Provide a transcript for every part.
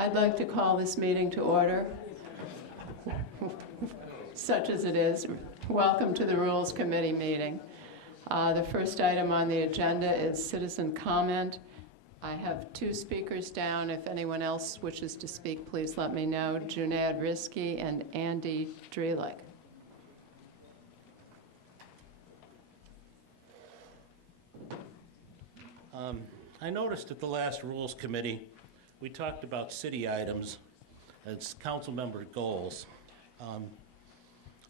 I'd like to call this meeting to order, such as it is. Welcome to the Rules Committee meeting. The first item on the agenda is citizen comment. I have two speakers down. If anyone else wishes to speak, please let me know. Junaid Risky and Andy Drelick. I noticed at the last Rules Committee, we talked about city items as council member goals.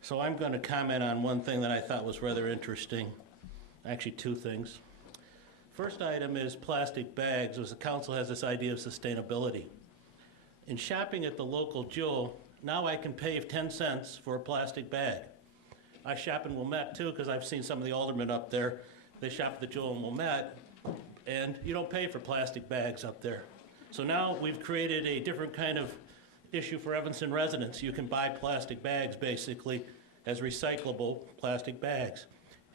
So I'm going to comment on one thing that I thought was rather interesting. Actually, two things. First item is plastic bags, as the council has this idea of sustainability. In shopping at the local Jewel, now I can pay 10 cents for a plastic bag. I shop in Wilmette too, because I've seen some of the aldermen up there. They shop at the Jewel in Wilmette, and you don't pay for plastic bags up there. So now we've created a different kind of issue for Evanston residents. You can buy plastic bags basically as recyclable plastic bags.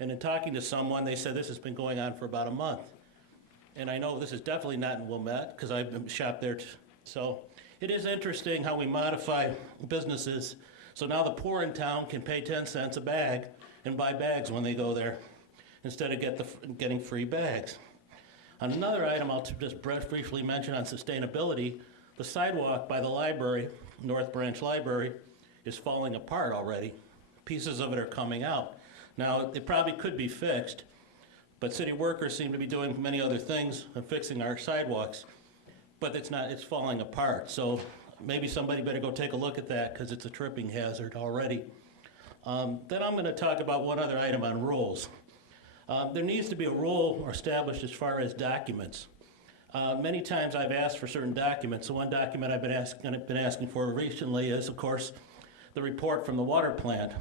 And in talking to someone, they said this has been going on for about a month. And I know this is definitely not in Wilmette because I've shopped there. So it is interesting how we modify businesses. So now the poor in town can pay 10 cents a bag and buy bags when they go there instead of getting free bags. On another item I'll just briefly mention on sustainability, the sidewalk by the library, North Branch Library, is falling apart already. Pieces of it are coming out. Now, it probably could be fixed, but city workers seem to be doing many other things and fixing our sidewalks, but it's falling apart. So maybe somebody better go take a look at that because it's a tripping hazard already. Then I'm going to talk about one other item on rules. There needs to be a rule established as far as documents. Many times I've asked for certain documents. So one document I've been asking for recently is, of course, the report from the water plant.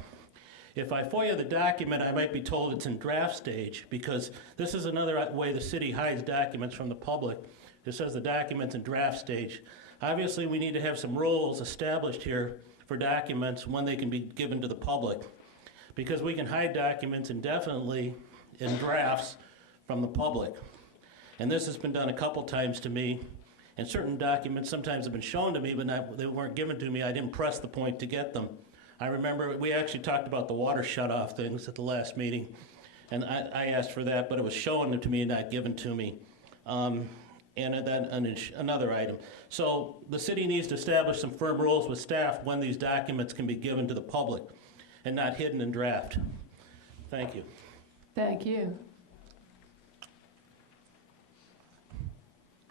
If I FOIA the document, I might be told it's in draft stage because this is another way the city hides documents from the public. It says the document's in draft stage. Obviously, we need to have some rules established here for documents when they can be given to the public because we can hide documents indefinitely in drafts from the public. And this has been done a couple times to me. And certain documents sometimes have been shown to me, but they weren't given to me. I didn't press the point to get them. I remember we actually talked about the water shutoff things at the last meeting. And I asked for that, but it was shown to me and not given to me. And then another item. So the city needs to establish some firm rules with staff when these documents can be given to the public and not hidden in draft. Thank you. Thank you.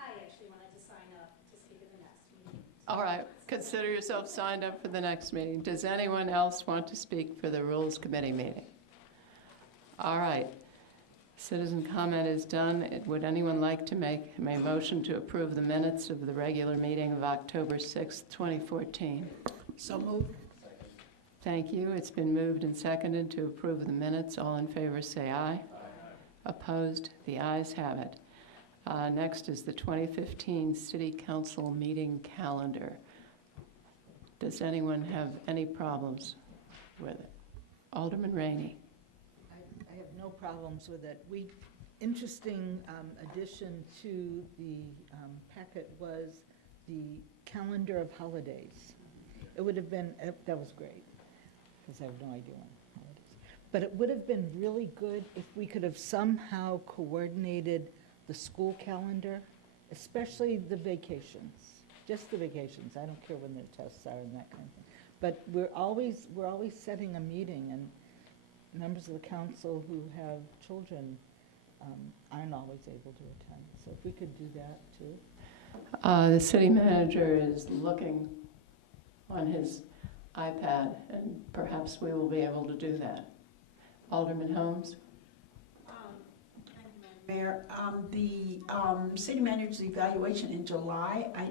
I actually wanted to sign up to speak at the next meeting. All right, consider yourself signed up for the next meeting. Does anyone else want to speak for the Rules Committee meeting? All right, citizen comment is done. Would anyone like to make a motion to approve the minutes of the regular meeting of October 6th, 2014? So moved. Thank you. It's been moved and seconded to approve the minutes. All in favor say aye. Aye. Opposed? The ayes have it. Next is the 2015 City Council meeting calendar. Does anyone have any problems with it? Alderman Rainey. I have no problems with it. Interesting addition to the packet was the calendar of holidays. It would have been, that was great, because I have no idea when holidays. But it would have been really good if we could have somehow coordinated the school calendar, especially the vacations, just the vacations. I don't care when their tests are and that kind of thing. But we're always setting a meeting, and members of the council who have children aren't always able to attend. So if we could do that too. The city manager is looking on his iPad, and perhaps we will be able to do that. Alderman Holmes? Mayor, the city manager's evaluation in July, I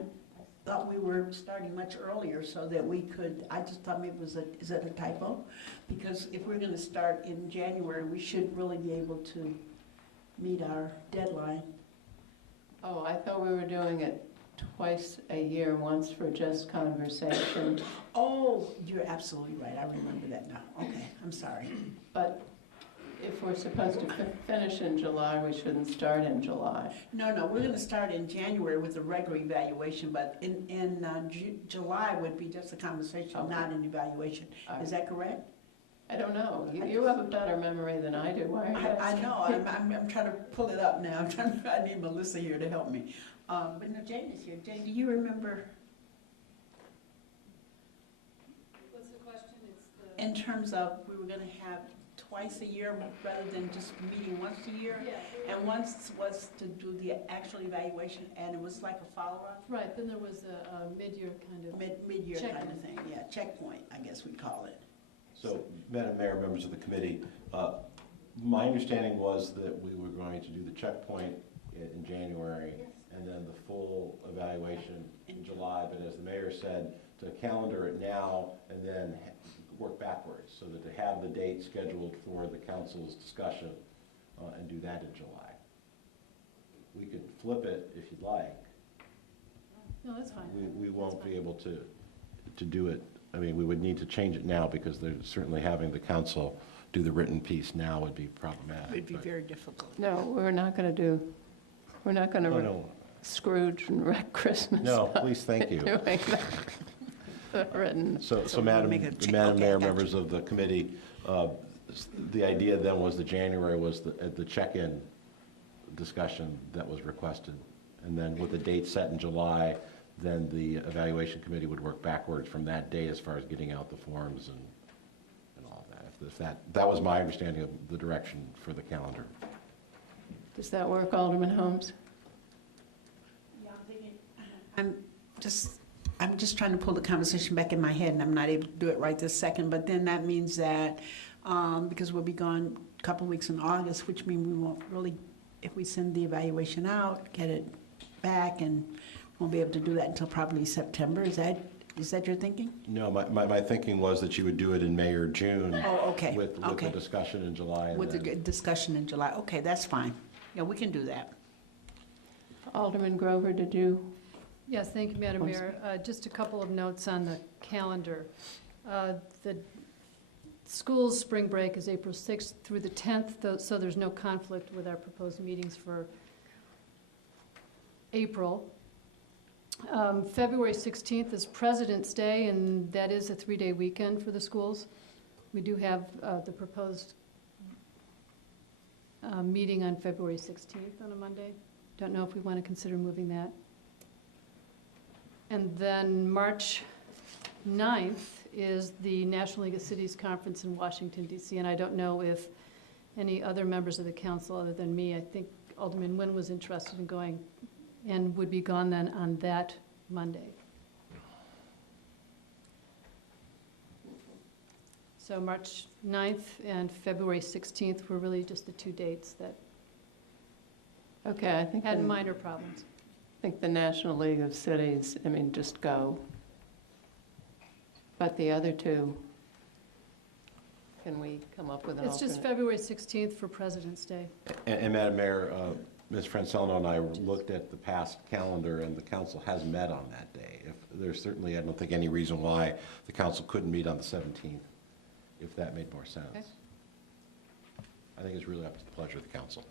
thought we were starting much earlier so that we could, I just thought maybe is that a typo? Because if we're gonna start in January, we should really be able to meet our deadline. Oh, I thought we were doing it twice a year, once for just conversation. Oh, you're absolutely right, I remember that now. Okay, I'm sorry. But If we're supposed to finish in July, we shouldn't start in July. No, we're gonna start in January with a regular evaluation, but in July would be just a conversation, Okay. not an evaluation. All Is right. that correct? I don't know. You have a better memory than I do. Why are you I asking? know, I'm trying to pull it up now. I need Melissa here to help me. But no, Jane is here. Jane, do you remember What's the question? It's the. in terms of, we were gonna have twice a year rather than just meeting once a year? Yeah. And once was to do the actual evaluation, and it was like a follow-up, Right, then there was a mid-year kind of, mid-year kind of Checkpoint. thing, yeah, checkpoint, I guess we'd call it. So, Madam Mayor, members of the committee, my understanding was that we were going to do the checkpoint in January and then the full evaluation in July, but as the mayor said, to calendar it now and then work backwards, so that to have the date scheduled for the council's discussion and do that in July. We could flip it if you'd like. no, that's fine. We won't be able to do it. I mean, we would need to change it now because they're certainly having the council do the written piece now would be problematic. It'd be but- very difficult. No, we're not going to do, we're not going Oh, to no, Scrooge and wreck Christmas. no, please, thank you. Doing the written. So So we'll Madam make a check- Madam okay, Mayor, gotcha. members of the committee, the idea then was that January was the check-in discussion that was requested. And then with the date set in July, then the evaluation committee would work backwards from that day as far as getting out the forms and all of that. If that was my understanding of the direction for the calendar. Does that work, Alderman Holmes? Yeah, I'm just trying to pull the conversation back in my head, and I'm not able to do it right this second, but then that means that, because we'll be gone a couple weeks in August, which means we won't really, if we send the evaluation out, get it back, and won't be able to do that until probably September. Is that your thinking? No, my thinking was that you would do it in May or June. Oh, okay, With the okay. discussion in July. and With the then- discussion in July. Okay, that's fine. Yeah, we can do that. Alderman Grover, did you? Yes, thank you, Madam I'm Mayor. Just a couple of notes on the calendar. The school's spring break is April 6th through the 10th, so there's no conflict with our proposed meetings for April. February 16th is President's Day, and that is a 3-day weekend for the schools. We do have the proposed meeting on February 16th on a Monday. Don't know if we want to consider moving that. And then March 9th is the National League of Cities Conference in Washington DC, and I don't know if any other members of the council other than me, I think Alderman Nguyen was interested in going and would be gone then on that Monday. So March 9th and February 16th were really just the two dates that Okay, I think, had minor problems. I think the National League of Cities, I mean, just go. But the other two, can we come up with an It's just alternate? February 16th for President's Day. And Madam Mayor, Ms. Francello and I looked at the past calendar, and the council has met on that day. If there's certainly, I don't think, any reason why the council couldn't meet on the 17th, if that made more sense. Okay. I think it's really up to the pleasure of the council.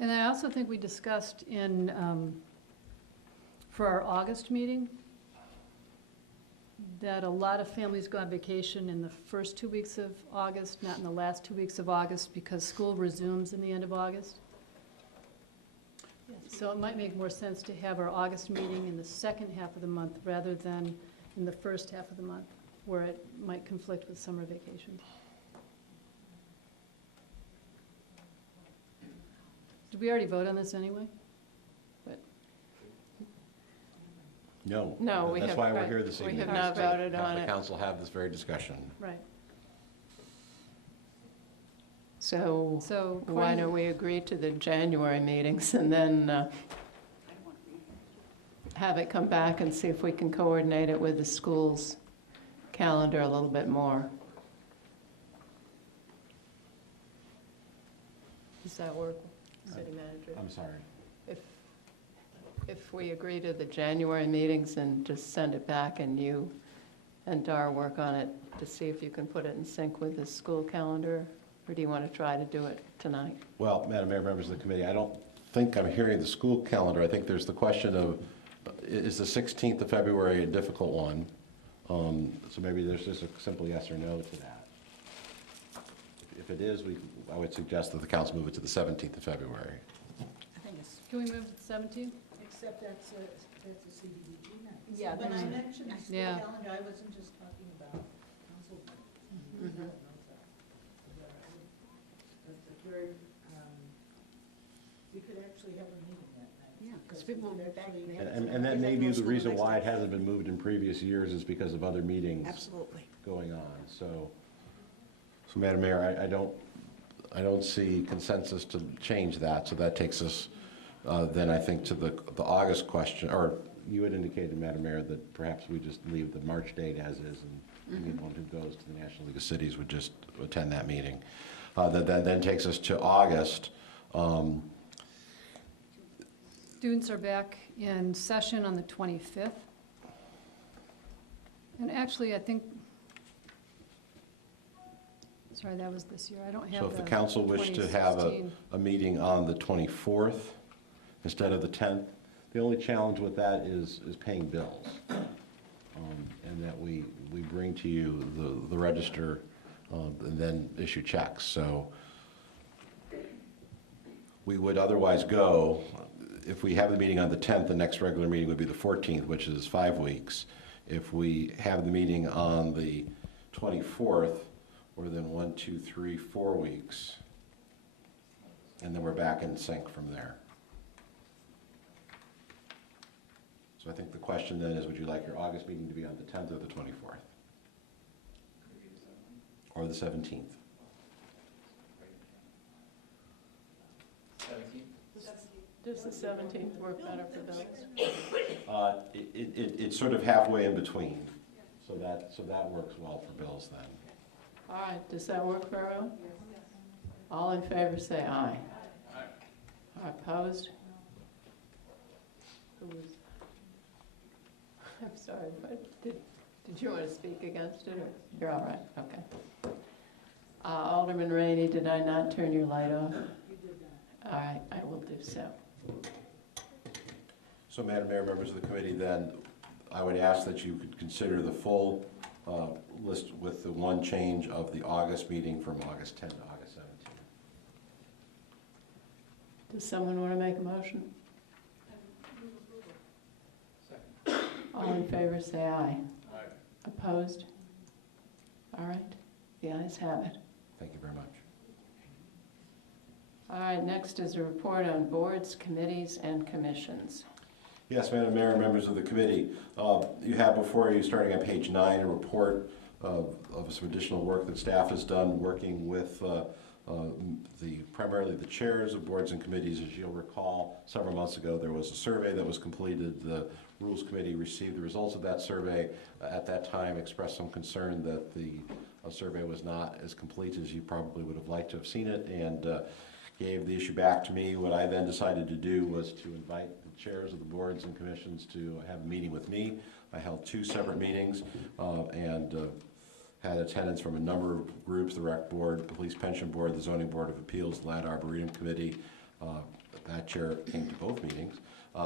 And I also think we discussed in, for our August meeting, that a lot of families go on vacation in the first 2 weeks of August, not in the last 2 weeks of August, because school resumes in the end of August. So it might make more sense to have our August meeting in the second half of the month rather than in the first half of the month, where it might conflict with summer vacations. Did we already vote on this anyway? No. No, we have. That's why we're right, here this We evening. have not voted on Have the it. council have this very discussion. Right. So So why according- don't we agree to the January meetings and then have it come back and see if we can coordinate it with the school's calendar a little bit more? Does that work, City Manager? I'm sorry. If we agree to the January meetings and just send it back and you and Dar work on it to see if you can put it in sync with the school calendar? Or do you want to try to do it tonight? Well, Madam Mayor, members of the committee, I don't think I'm hearing the school calendar. I think there's the question of, is the 16th of February a difficult one? So maybe there's just a simple yes or no to that. If it is, I would suggest that the council move it to the 17th of February. I think it's, Can we move to the 17th? except that's a CDBG night. Yeah, When I that's- mentioned school Yeah. calendar, I wasn't just talking about council. Mhm. But the third, we could actually have a meeting that night. Yeah, 'cause because we people could will be back actually- there. And that may be the reason why it hasn't been moved in previous years is because of other meetings Absolutely. going on. So Madam Mayor, I don't see consensus to change that. So that takes us then I think to the August question, or you had indicated, Madam Mayor, that perhaps we just leave the March date as is, and anyone who goes to the National League of Cities would just attend that meeting. That then takes us to August. Students are back in session on the 25th. And actually, I think, sorry, that was this year. I don't have So if the the council wished to have 2016. a meeting on the 24th instead of the 10th, the only challenge with that is paying bills. And that we bring to you the register and then issue checks. So we would otherwise go, if we have the meeting on the 10th, the next regular meeting would be the 14th, which is 5 weeks. If we have the meeting on the 24th, we're then 1, 2, 3, 4 weeks. And then we're back in sync from there. So I think the question then is, would you like your August meeting to be on the 10th or the 24th? Or the 17th? Does the 17th work better for bills? It's sort of halfway in between, so that works well for bills then. All right, does that work for everyone? All in favor, say aye. Aye. Opposed? Who was? I'm sorry, but did you want to speak against it, or you're all right? Okay. Alderman Rainey, did I not turn your light off? You did that. All right, I will do so. So Madam Mayor, members of the committee, then I would ask that you could consider the full list with the one change of the August meeting from August 10 to August 17. Does someone want to make a motion? All in favor, say aye. Aye. Opposed? All right, the ayes have it. Thank you very much. All right, next is a report on boards, committees, and commissions. Yes, Madam Mayor and members of the committee, you have before you, starting on page 9, a report of some additional work that staff has done working with primarily the chairs of boards and committees. As you'll recall, several months ago there was a survey that was completed. The Rules Committee received the results of that survey. At that time expressed some concern that the survey was not as complete as you probably would have liked to have seen it, and gave the issue back to me. What I then decided to do was to invite the chairs of the boards and commissions to have a meeting with me. I held 2 separate meetings and had attendance from a number of groups: the Rec Board, the Police Pension Board, the Zoning Board of Appeals, the Land Arboretum Committee. That chair came to both meetings.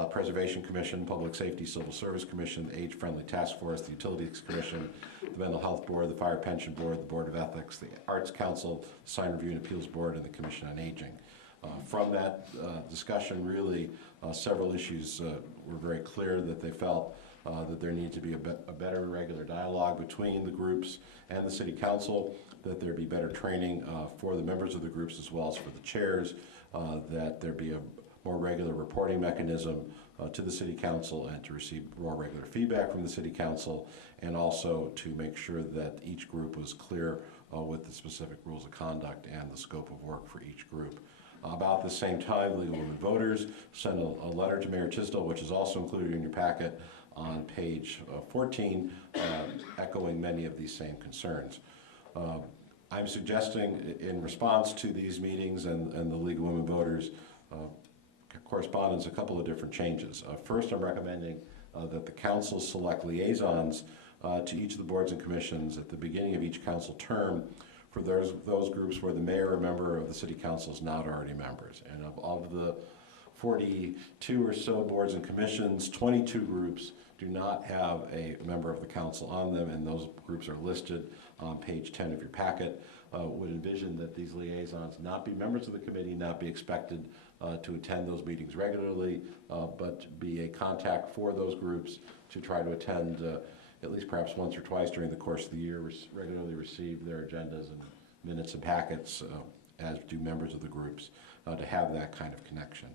Preservation Commission, Public Safety Civil Service Commission, the Age Friendly Task Force, the Utilities Commission, the Mental Health Board, the Fire Pension Board, the Board of Ethics, the Arts Council, the Sign Review and Appeals Board, and the Commission on Aging. From that discussion, really, several issues were very clear that they felt that there needed to be a better regular dialogue between the groups and the City Council, that there be better training for the members of the groups as well as for the chairs, that there be a more regular reporting mechanism to the City Council and to receive more regular feedback from the City Council, and also to make sure that each group was clear with the specific rules of conduct and the scope of work for each group. About the same time, League of Women Voters sent a letter to Mayor Tisdale, which is also included in your packet on page 14, echoing many of these same concerns. I'm suggesting, in response to these meetings and the League of Women Voters correspondence, a couple of different changes. First, I'm recommending that the council select liaisons to each of the boards and commissions at the beginning of each council term for those groups where the mayor or member of the city council is not already members. And of the 42 or so boards and commissions, 22 groups do not have a member of the council on them, and those groups are listed on page 10 of your packet. Would envision that these liaisons not be members of the committee, not be expected to attend those meetings regularly, but be a contact for those groups to try to attend at least perhaps once or twice during the course of the year, regularly receive their agendas and minutes and packets, as do members of the groups, to have that kind of connection.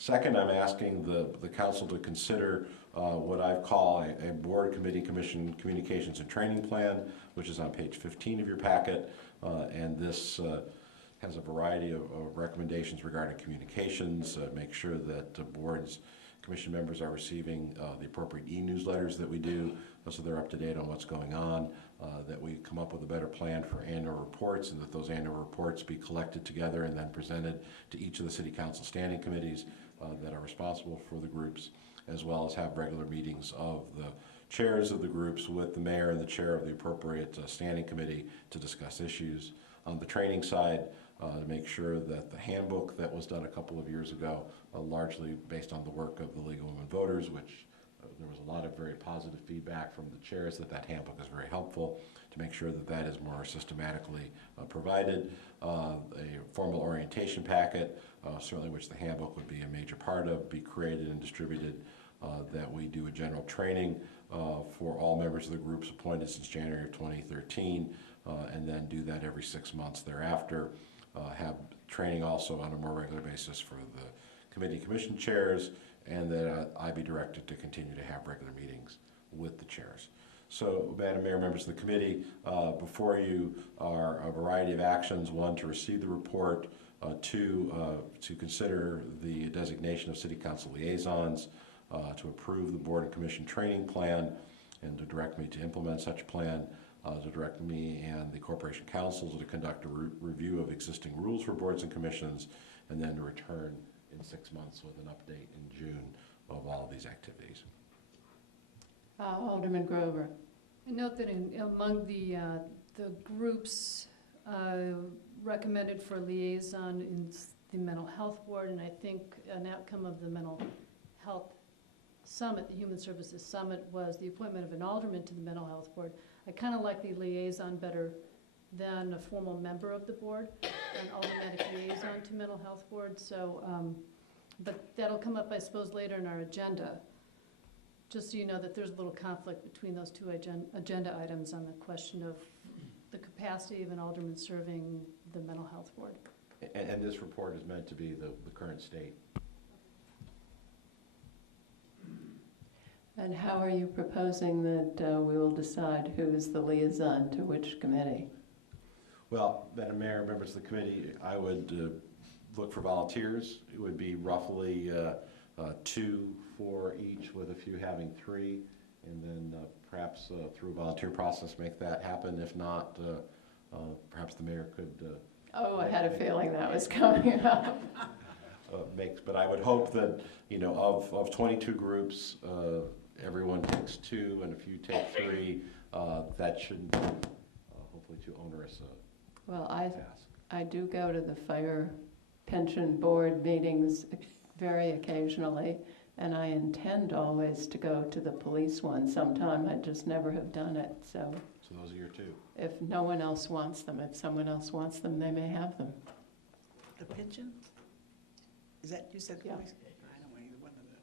Second, I'm asking the council to consider what I call a board, committee, commission communications and training plan, which is on page 15 of your packet. And this has a variety of recommendations regarding communications, make sure that boards, commission members are receiving the appropriate e-newsletters that we do, so they're up to date on what's going on, that we come up with a better plan for annual reports, and that those annual reports be collected together and then presented to each of the city council standing committees that are responsible for the groups, as well as have regular meetings of the chairs of the groups with the mayor and the chair of the appropriate standing committee to discuss issues. On the training side, to make sure that the handbook that was done a couple of years ago, largely based on the work of the League of Women Voters, which there was a lot of very positive feedback from the chairs that handbook is very helpful, to make sure that that is more systematically provided. A formal orientation packet, certainly which the handbook would be a major part of, be created and distributed, that we do a general training for all members of the groups appointed since January of 2013, and then do that every 6 months thereafter. Have training also on a more regular basis for the committee commission chairs, and that I be directed to continue to have regular meetings with the chairs. So, Madam Mayor, members of the committee, before you are a variety of actions. One, to receive the report. Two, to consider the designation of city council liaisons, to approve the board and commission training plan, and to direct me to implement such plan. To direct me and the Corporation Council to conduct a review of existing rules for boards and commissions, and then to return in 6 months with an update in June of all of these activities. Alderman Grover. I note that among the groups recommended for liaison in the Mental Health Board, and I think an outcome of the Mental Health Summit, the Human Services Summit, was the appointment of an alderman to the Mental Health Board. I kind of like the liaison better than a formal member of the board, an automatic liaison to Mental Health Board. So, but that'll come up, I suppose, later in our agenda. Just so you know that there's a little conflict between those two agenda items on the question of the capacity of an alderman serving the Mental Health Board. And this report is meant to be the current state. And how are you proposing that we will decide who is the liaison to which committee? Well, Madam Mayor, members of the committee, I would look for volunteers. It would be roughly 2 for each, with a few having 3, and then perhaps through a volunteer process make that happen. If not, perhaps the mayor could. Oh, I had a feeling that was coming up. But I would hope that, of 22 groups, everyone takes 2 and a few take 3. That shouldn't be hopefully too onerous Well, task. I do go to the fire pension board meetings very occasionally, and I intend always to go to the police one sometime. I just never have done it, so So those are your 2. if no one else wants them, if someone else wants them, they may have them. The pension? Is that, you said? Yeah. I don't want either one of those.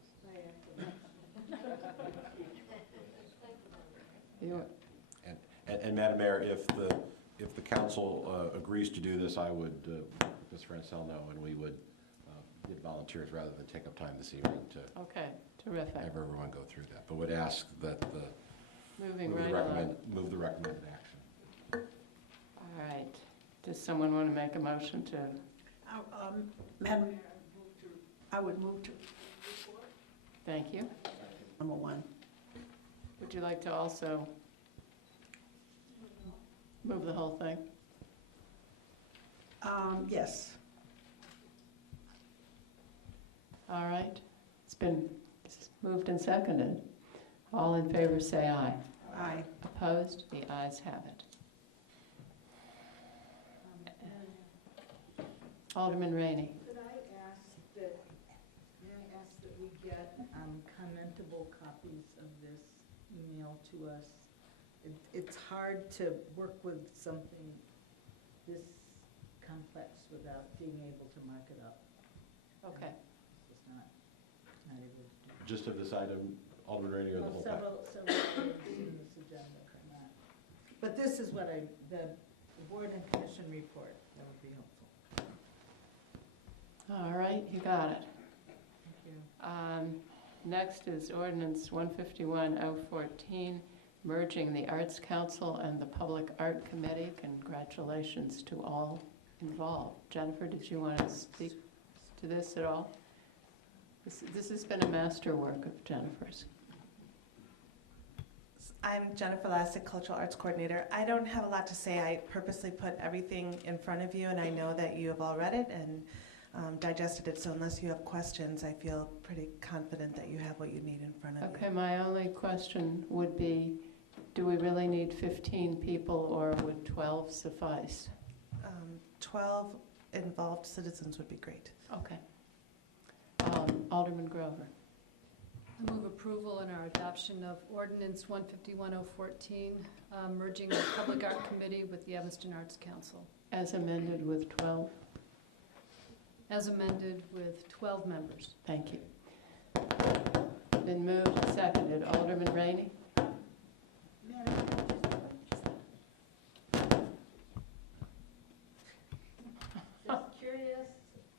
You- And Madam Mayor, if the council agrees to do this, I would let Ms. Francel know, and we would get volunteers rather than take up time this evening to Okay, terrific. have everyone go through that. But would ask that Moving right along. move the recommended action. All right. Does someone want to make a motion to? Madam Mayor, I would move to Thank you. number 1. Would you like to also move the whole thing? Yes. All right. It's been moved and seconded. All in favor say aye. Aye. Opposed? The ayes have it. Alderman Rainey. Could I ask that, may I ask that we get commentable copies of this email to us? It's hard to work with something this complex without being able to mark it up. Okay. It's just not able to do. Just of this item, Alderman Rainey, or the whole pack? Several things in this agenda for that. But this is what the board and commission report, that would be helpful. All right, you got it. Thank you. Next is ordinance 151-014, merging the Arts Council and the Public Art Committee. Congratulations to all involved. Jennifer, did you want to speak to this at all? This has been a masterwork of Jennifer's. I'm Jennifer Lassick, Cultural Arts Coordinator. I don't have a lot to say. I purposely put everything in front of you, and I know that you have all read it and digested it, so unless you have questions, I feel pretty confident that you have what you need in front of you. Okay, my only question would be, do we really need 15 people, or would 12 suffice? 12 involved citizens would be great. Okay. Alderman Grover. I move approval and our adoption of ordinance 151-014, merging the Public Art Committee with the Evanston Arts Council. As amended with 12. As amended with 12 members. Thank you. Been moved and seconded. Alderman Rainey?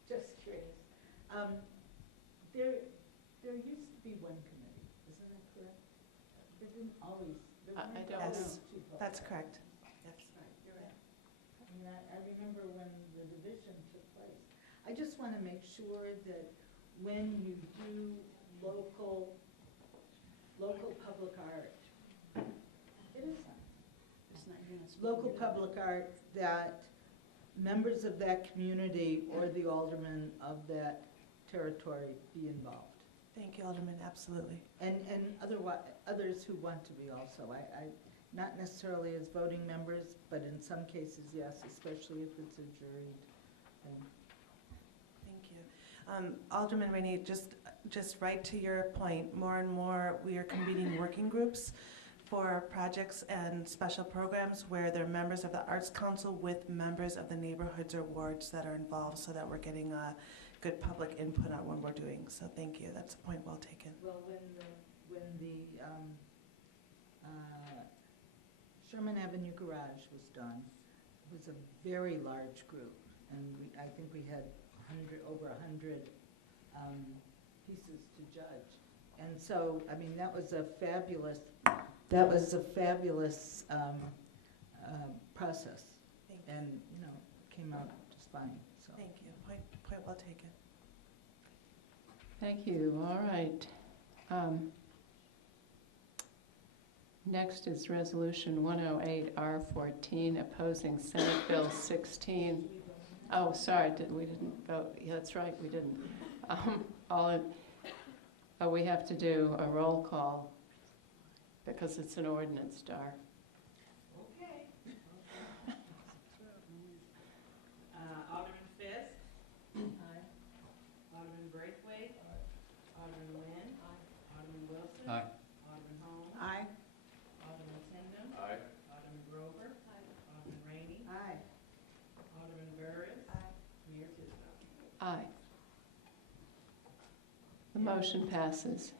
Just curious. There used to be one committee, isn't that correct? There didn't always, there I weren't don't always know. two votes. That's correct. Yes. Right, you're right. I mean, I remember when the division took place. I just want to make sure that when you do local public art, it is not. Local public art, that members of that community or the aldermen of that territory be involved. Thank you, Alderman, absolutely. And otherwise, others who want to be also. Not necessarily as voting members, but in some cases, yes, especially if it's a juried thing. Thank you. Alderman Rainey, just right to your point, more and more we are convening working groups for projects and special programs where they're members of the Arts Council with members of the neighborhoods or wards that are involved, so that we're getting good public input on what we're doing. So thank you. That's a point well taken. Well, when the Sherman Avenue Garage was done, it was a very large group, and I think we had over 100 pieces to judge. And so, I mean, that was a fabulous process. Thank you. And, came out just fine, so. Thank you. Point well taken. Thank you. All right. Next is Resolution 108-R14, opposing Senate Bill 16. Oh, sorry, we didn't vote. Yeah, that's right, we didn't. We have to do a roll call because it's an ordinance, Dar. Okay. Alderman Fisk. Aye. Alderman Braithwaite. Aye. Alderman Nguyen. Aye. Alderman Wilson. Aye. Alderman Holmes. Aye. Alderman Tindem. Aye. Alderman Grover. Aye. Alderman Rainey. Aye. Alderman Burris. Aye. Mayor Tisdale. Aye. The motion passes.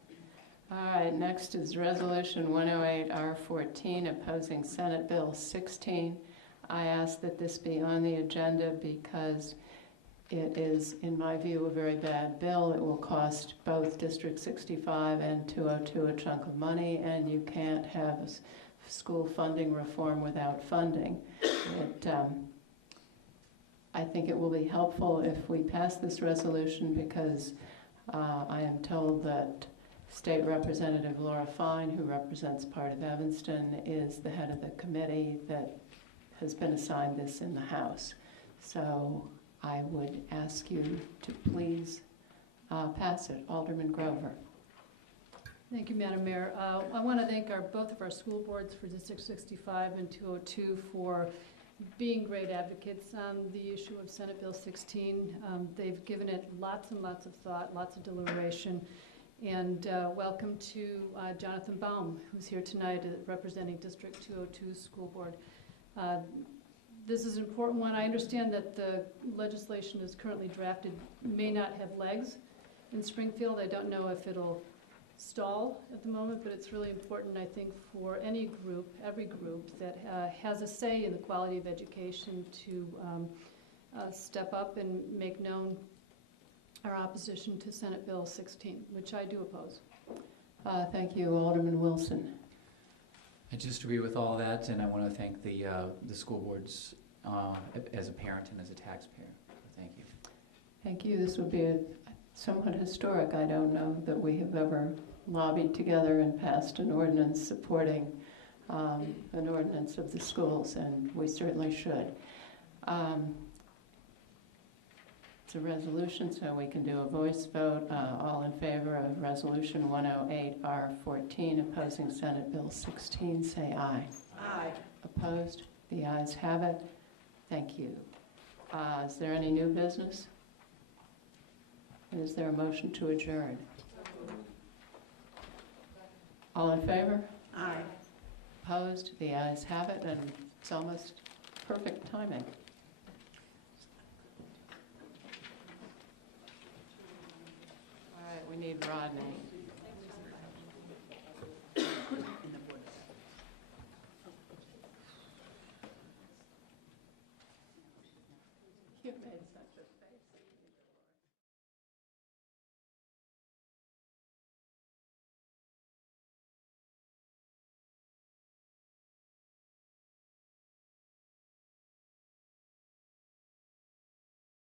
All right, next is Resolution 108-R14, opposing Senate Bill 16. I ask that this be on the agenda because it is, in my view, a very bad bill. It will cost both District 65 and 202 a chunk of money, and you can't have school funding reform without funding. I think it will be helpful if we pass this resolution because I am told that State Representative Laura Fine, who represents part of Evanston, is the head of the committee that has been assigned this in the House. So I would ask you to please pass it. Alderman Grover. Thank you, Madam Mayor. I want to thank both of our school boards for District 65 and 202 for being great advocates on the issue of Senate Bill 16. They've given it lots and lots of thought, lots of deliberation. And welcome to Jonathan Baum, who's here tonight representing District 202 School Board. This is an important one. I understand that the legislation is currently drafted may not have legs in Springfield. I don't know if it'll stall at the moment, but it's really important, I think, for any group, every group that has a say in the quality of education to step up and make known our opposition to Senate Bill 16, which I do oppose. Thank you, Alderman Wilson. I just agree with all that, and I want to thank the school boards as a parent and as a taxpayer. Thank you. Thank you. This would be somewhat historic. I don't know that we have ever lobbied together and passed an ordinance supporting an ordinance of the schools, and we certainly should. It's a resolution, so we can do a voice vote. All in favor of Resolution 108R14, opposing Senate Bill 16, say aye. Aye. Opposed? The ayes have it. Thank you. Is there any new business? Is there a motion to adjourn? All in favor? Aye. Opposed? The ayes have it, and it's almost perfect timing. All right, we need Rodney.